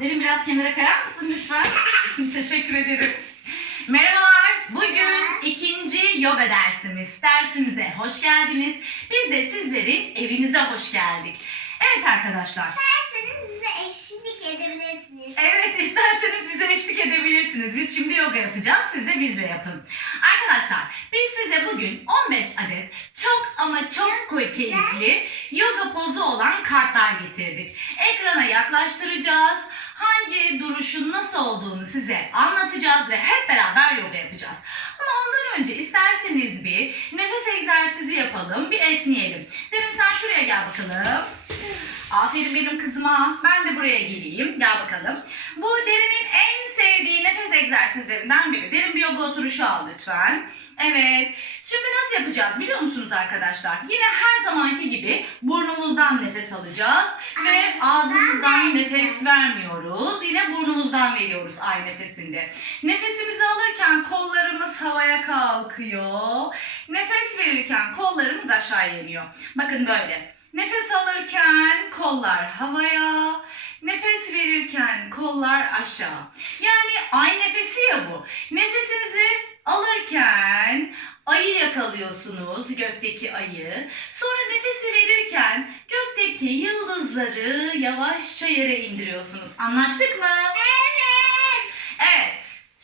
Derin biraz kenara kayar mısın lütfen? Teşekkür ederim. Merhabalar. Bugün ikinci yoga dersimiz. Dersimize hoş geldiniz. Biz de sizlerin evinize hoş geldik. Evet arkadaşlar. İsterseniz bize eşlik edebilirsiniz. Evet isterseniz bize eşlik edebilirsiniz. Biz şimdi yoga yapacağız. Siz de bizle yapın. Arkadaşlar biz size bugün 15 adet çok ama çok keyifli yoga pozu olan kartlar getirdik. Ekrana yaklaştıracağız. Hangi duruşun nasıl olduğunu size anlatacağız ve hep beraber yoga yapacağız. Ama ondan önce isterseniz bir nefes egzersizi yapalım, bir esneyelim. Derin sen şuraya gel bakalım. Aferin benim kızıma. Ben de buraya geleyim. Gel bakalım. Bu Derin'in en sevdiği nefes egzersizlerinden biri. Derin bir yoga oturuşu al lütfen. Evet. Şimdi nasıl yapacağız biliyor musunuz arkadaşlar? Yine her zamanki gibi burnumuzdan nefes alacağız ve ağzımızdan nefes vermiyoruz. Yine burnumuzdan veriyoruz ay nefesinde. Nefesimizi alırken kollarımız havaya kalkıyor. Nefes verirken kollarımız aşağı iniyor. Bakın böyle. Nefes alırken kollar havaya, nefes verirken kollar aşağı. Yani ay nefesi ya bu. Nefesinizi alırken ayı yakalıyorsunuz, gökteki ayı. Sonra nefesi verirken gökteki yıldızları yavaşça yere indiriyorsunuz. Anlaştık mı? Evet.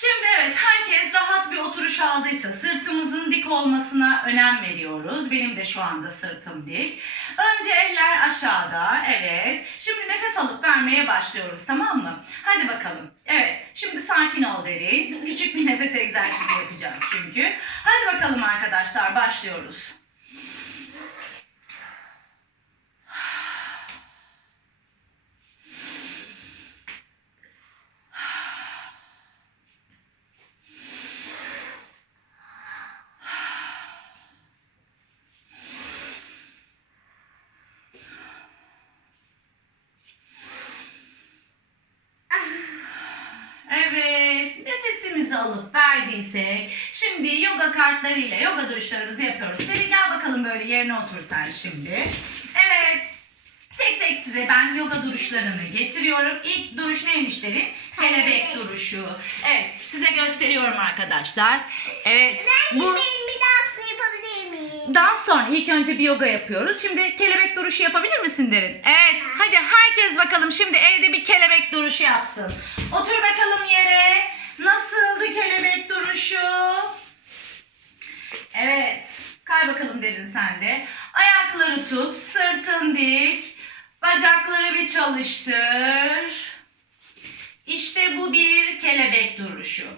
Şimdi evet herkes rahat bir oturuş aldıysa sırtımızın dik olmasına önem veriyoruz. Benim de şu anda sırtım dik. Önce eller aşağıda. Evet. Şimdi nefes alıp vermeye başlıyoruz tamam mı? Hadi bakalım. Evet. Şimdi sakin ol derin. Küçük bir nefes egzersizi yapacağız çünkü. Hadi bakalım arkadaşlar başlıyoruz. Evet, nefesimizi alıp verdiysek, şimdi yoga kartlarıyla yoga duruşlarımızı yapıyoruz. Selin gel bakalım böyle yerine otur sen şimdi. Evet, tek tek size ben yoga duruşlarını getiriyorum. İlk duruş neymiş derin? Kelebek duruşu. Evet, size gösteriyorum arkadaşlar. Evet, Ben bu... bir dansını yapabilir miyim? Daha sonra ilk önce bir yoga yapıyoruz. Şimdi kelebek duruşu yapabilir misin Derin? Evet. Hadi herkes bakalım şimdi evde bir kelebek duruşu yapsın. Otur bakalım yere. Nasıldı kelebek duruşu? Evet. Kay bakalım Derin sen de. Ayakları tut. Sırtın dik. Bacakları bir çalıştır. İşte bu bir kelebek duruşu.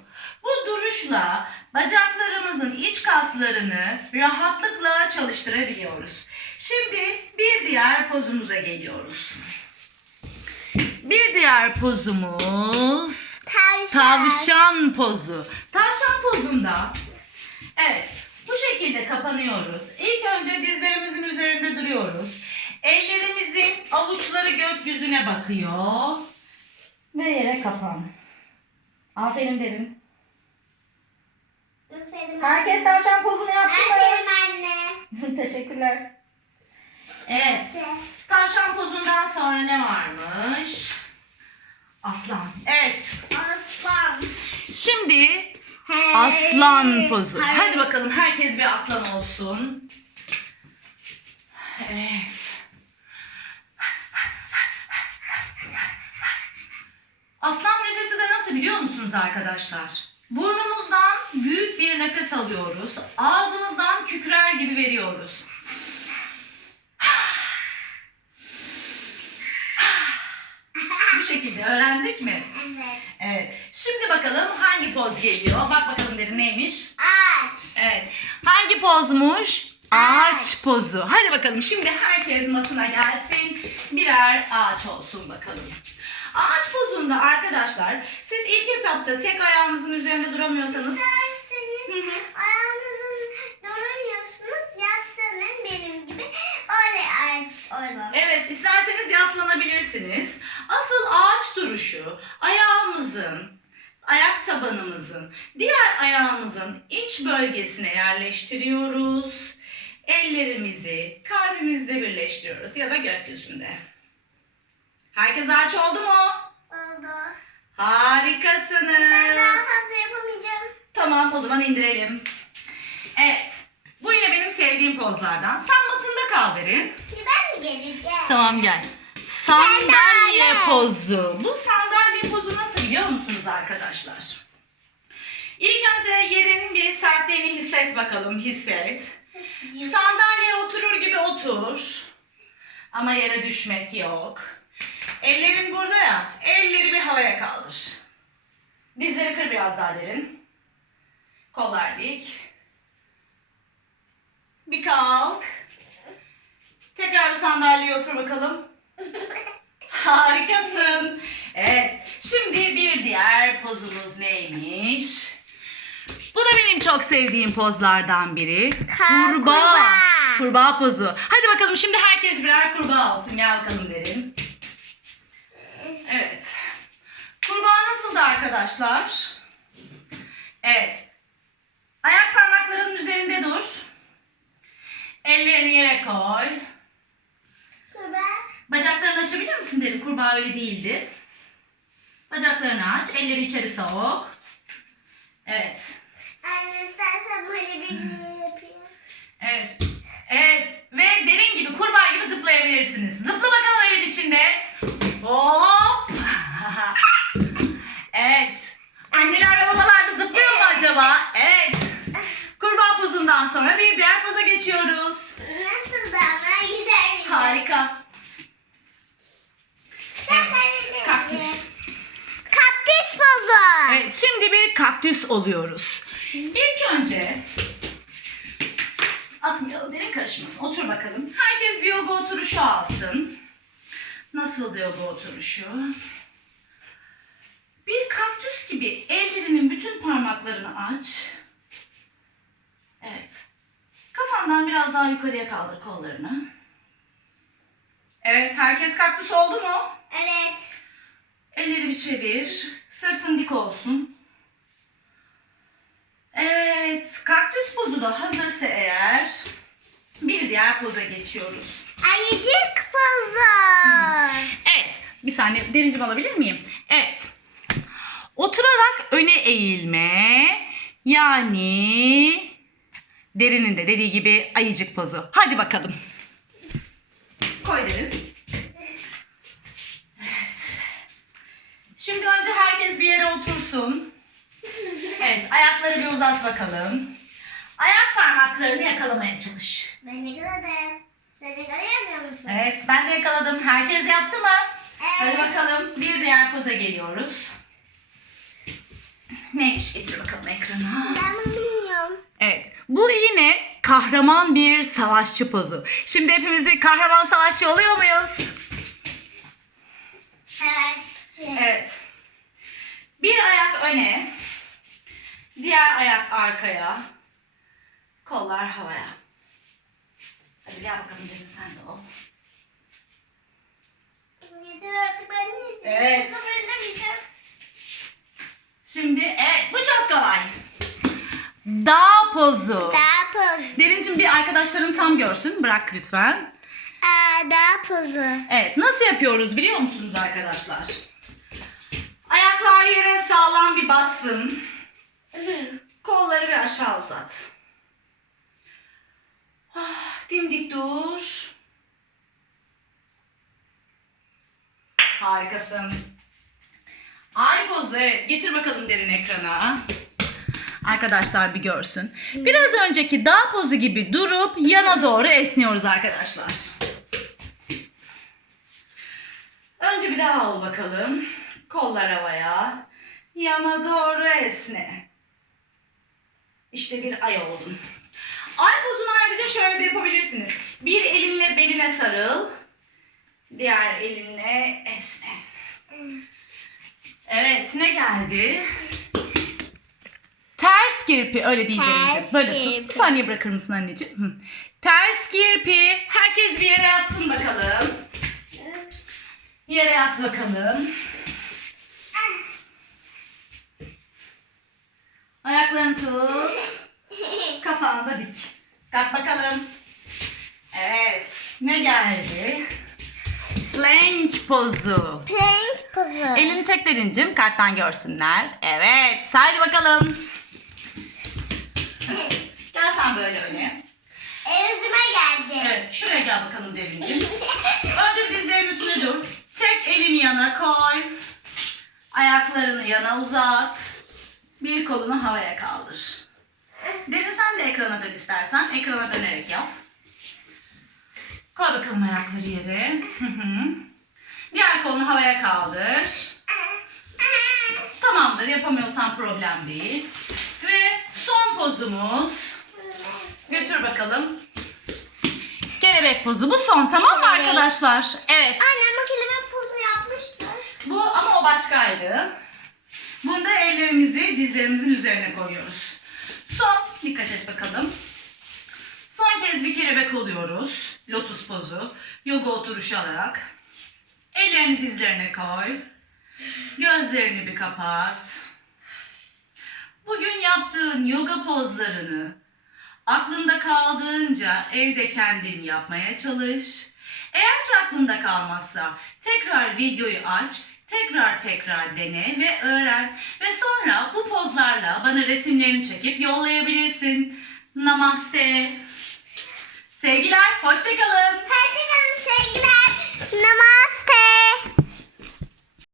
Bu duruşla bacaklarımızın iç kaslarını rahatlıkla çalıştırabiliyoruz. Şimdi bir diğer pozumuza geliyoruz. Bir diğer pozumuz Tavşan. tavşan pozu. Tavşan pozunda evet bu şekilde kapanıyoruz. İlk önce dizlerimizin üzerinde duruyoruz. Ellerimizin avuçları gökyüzüne bakıyor. Ve yere kapan. Aferin derin. Üfledim. Herkes tavşan pozunu yaptı mı? Aferin anne. Teşekkürler. Evet. Tavşan pozundan sonra ne varmış? Aslan. Evet. Aslan. Şimdi aslan pozu. Hey. Hadi bakalım herkes bir aslan olsun. Evet. Aslan nefesi de nasıl biliyor musunuz arkadaşlar? Burnumuzdan büyük bir nefes alıyoruz. Ağzımızdan kükrer gibi veriyoruz. Bu şekilde öğrendik mi? Evet. Evet. Şimdi bakalım hangi poz geliyor? Bak bakalım derin neymiş? Aç. Evet. Hangi pozmuş? Ağaç Ağaç. pozu. Hadi bakalım şimdi herkes matına gelsin. Birer ağaç olsun bakalım. Ağaç pozunda arkadaşlar siz ilk etapta tek ayağınızın üzerinde duramıyorsanız İsterseniz Hı hı. ayağınızın duramıyorsunuz. Yaslanın benim gibi. Öyle aç oynayın. Evet, isterseniz yaslanabilirsiniz. Asıl ağaç duruşu ayağımızın, ayak tabanımızın, diğer ayağımızın iç bölgesine yerleştiriyoruz. Ellerimizi kalbimizde birleştiriyoruz ya da gökyüzünde. Herkes ağaç oldu mu? Oldu. Harikasınız. Ben daha fazla yapamayacağım. Tamam o zaman indirelim. Evet. Bu yine benim sevdiğim pozlardan. Sen matında kal derin. Ben mi geleceğim? Tamam gel. Sandalye Sandalye. pozu. Bu sandalye pozu nasıl biliyor musunuz arkadaşlar? İlk önce yerin bir sertliğini hisset bakalım. Hisset. Sandalyeye oturur gibi otur. Ama yere düşmek yok. Ellerin burada ya. Elleri bir havaya kaldır. Dizleri kır biraz daha derin. Kollar dik. Bir kalk. Tekrar bir sandalyeye otur bakalım. Harikasın. Evet. Şimdi bir diğer pozumuz neymiş? Bu da benim çok sevdiğim pozlardan biri. Ka- kurbağa. kurbağa. Kurbağa pozu. Hadi bakalım şimdi herkes birer kurbağa olsun. Gel bakalım derin. Evet. Kurbağa nasıldı arkadaşlar? Evet. Ayak parmaklarının üzerinde dur. Ellerini yere koy. Kurbağa. Bacaklarını açabilir misin derim. Kurbağa öyle değildi. Bacaklarını. Elleri içeri sok. Evet. Anne istersen böyle bir yapayım. Evet. Evet. Ve derin gibi kurbağa gibi zıplayabilirsiniz. Zıpla bakalım evin içinde. Hop. evet. Anneler ve babalar da zıplıyor mu acaba? Evet. Kurbağa pozundan sonra bir diğer poza geçiyoruz. Nasıl da ama güzel bir Harika. Ben sana Kaktüs. Kaktüs pozu. Şimdi bir kaktüs oluyoruz. İlk önce atmayalım derin karışmasın. Otur bakalım. Herkes bir yoga oturuşu alsın. Nasıl yoga oturuşu? Bir kaktüs gibi ellerinin bütün parmaklarını aç. Evet. Kafandan biraz daha yukarıya kaldır kollarını. Evet, herkes kaktüs oldu mu? Evet. Elleri bir çevir. Sırtın dik olsun. Evet. Kaktüs pozu da hazırsa eğer bir diğer poza geçiyoruz. Ayıcık pozu. Evet. Bir saniye derincim alabilir miyim? Evet. Oturarak öne eğilme. Yani derinin de dediği gibi ayıcık pozu. Hadi bakalım. Koy derin. Evet. Şimdi önce herkes bir yere otursun. Evet, ayakları bir uzat bakalım. Ayak parmaklarını yakalamaya çalış. Ben yakaladım. Sen yakalayamıyor musun? Evet, ben de yakaladım. Herkes yaptı mı? Hadi Evet. bakalım, bir diğer poza geliyoruz. Neymiş? Getir bakalım ekrana. Ben bunu bilmiyorum. Evet, bu yine kahraman bir savaşçı pozu. Şimdi hepimiz bir kahraman savaşçı oluyor muyuz? Evet. Öne, diğer ayak arkaya, kollar havaya. Hadi gel bakalım dedim sen de ol. Yeter artık ben de Evet. Şimdi evet bu çok kolay. Dağ pozu. Dağ pozu. Derincim bir arkadaşların tam görsün. Bırak lütfen. Aa, dağ pozu. Evet nasıl yapıyoruz biliyor musunuz arkadaşlar? Ayaklar yere sağlam bir bassın. Kolları bir aşağı uzat. Ah, dimdik dur. Harikasın. Ay pozu evet. Getir bakalım derin ekrana. Arkadaşlar bir görsün. Biraz önceki dağ pozu gibi durup yana doğru esniyoruz arkadaşlar. Önce bir daha ol bakalım. Kollar havaya. Yana doğru esne. İşte bir ay oldun. Ay pozunu ayrıca şöyle de yapabilirsiniz. Bir elinle beline sarıl. Diğer elinle esne. Evet ne geldi? Ters kirpi öyle değil Ters Derincim. Böyle tut. kirpi. Bir saniye bırakır mısın anneciğim? Hı. Ters kirpi. Herkes bir yere yatsın bakalım. Yere yat bakalım. Ayaklarını tut. Kafanı da dik. Kalk bakalım. Evet. Ne geldi? Plank pozu. Plank pozu. Elini çek derincim karttan görsünler. Evet. Haydi bakalım. Gel sen böyle öne. Evime geldi. Evet. Şuraya gel bakalım derincim. Önce bir dizlerinin üstüne dur. Tek elini yana koy. Ayaklarını yana uzat. Bir kolunu havaya kaldır. Derin sen de ekrana dön istersen. Ekrana dönerek yap. Koy bakalım ayakları yere. Diğer kolunu havaya kaldır. Tamamdır. Yapamıyorsan problem değil. Ve son pozumuz. Götür bakalım. Kelebek pozu. Bu son tamam mı Evet. arkadaşlar? Evet. Annem o kelime pozu yapmıştı. Bu ama o başkaydı. Bunda ellerimizi dizlerimizin üzerine koyuyoruz. Son, dikkat et bakalım. Son kez bir kelebek oluyoruz. Lotus pozu. Yoga oturuşu alarak. Ellerini dizlerine koy. Gözlerini bir kapat. Bugün yaptığın yoga pozlarını aklında kaldığınca evde kendin yapmaya çalış. Eğer ki aklında kalmazsa tekrar videoyu aç, tekrar tekrar dene ve öğren. Ve sonra bu pozlarla bana resimlerini çekip yollayabilirsin. Namaste. Sevgiler, hoşçakalın. Hoşçakalın sevgiler. Namaz.